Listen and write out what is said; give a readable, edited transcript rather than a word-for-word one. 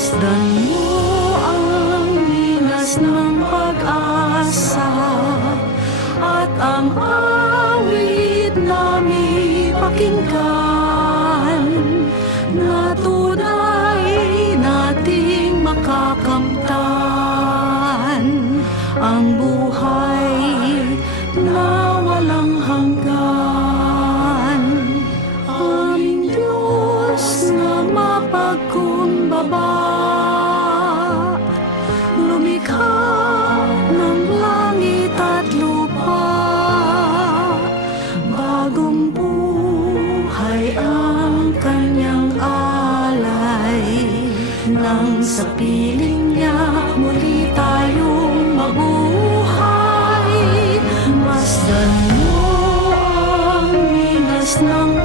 Masdan mo ang linas ng pag-asa at ang awit namin pakinggan, na tunay nating makakamtan ang buhay na walang hanggan. Aming Diyos na mapagkumbaba, lumikha ng langit at lupa, bagong buhay ang kanyang alay, nang sa piling niya muli tayong mabuhay. Masdan mo ang linas ng